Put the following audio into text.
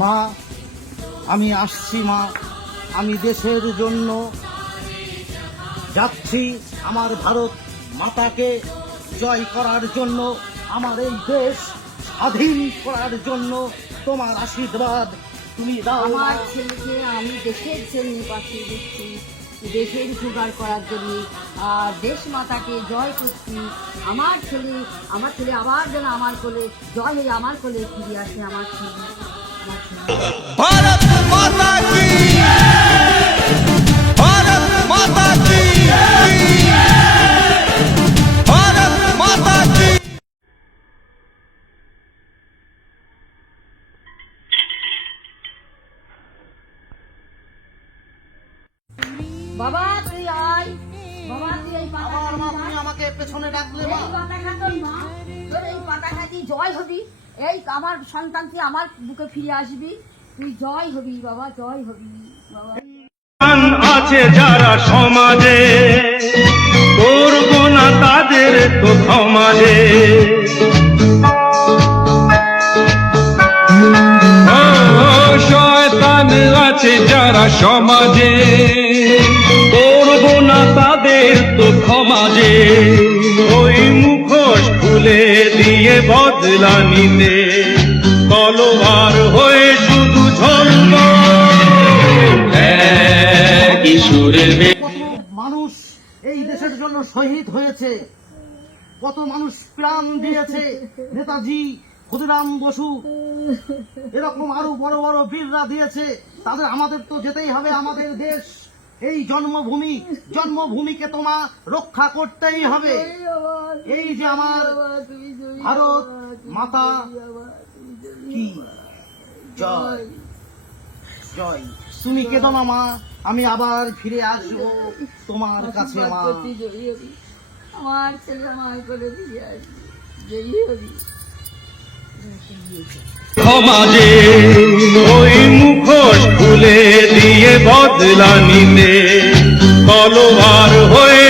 মা, আমি আসছি মা, আমি দেশের জন্য যাচ্ছি, আমার ভারত মাতাকে জয় করার জন্য, আমার এই দেশ স্বাধীন করার জন্য। তোমার আশীর্বাদ তুমি দাও। আমার ছেলেকে আমি দেশের জন্য পাঠিয়ে দিচ্ছি, দেশের জোগাড় করার জন্য, আর দেশ মাতাকে জয় করছি। আমার ছেলে আবার যেন আমার কোলে জয় হয়ে আমার কোলে ফিরে আসে। আমার ছেলে भारत माता की, भारत माता की, भारत माता की। বাবা তুই আয়, বাবা তুই এই পাতা আবার মা, তুমি আমাকে পেছনে ডাকলে মা। এই পাতা খাতন মা, তোর এই পাতা খাতি জয় হবি। এই আমার সন্তান তুই আমার বুকে ফিরে আসবি, তুই জয় হবি বাবা, জয় হবি বাবা। আছে যারা সমাজে, করবো না তাদের তো সমাজে। শয়তান আছে যারা সমাজে, করবো না তাদের তো সমাজে। ওই মুখোশ খুলে দিয়ে বদলা নিতে, তলোয়ার হয়ে শুধু ঝলব কিশোরের। কত মানুষ এই দেশের জন্য শহীদ হয়েছে, কত মানুষ প্রাণ দিয়েছে। নেতাজি, ক্ষুদিরাম বসু, এরকম আরো বড় বড় বীররা দিয়েছে। তাদের আমাদের তো যেতেই হবে। আমাদের দেশ এই জন্মভূমি, জন্মভূমিকে তোমার রক্ষা করতেই হবে। এই যে আমার ভারত মাতা কি জয়, জয়। তুমি কেঁদো না মা, আমি আবার ফিরে আসবো তোমার কাছে মা। আমার ছেলে আমার করে ফিরে আসবি, জয়ী হবি। সমাজে ওই মুখোশ খুলে দিয়ে বদলা নিতে, তলোয়ার হয়ে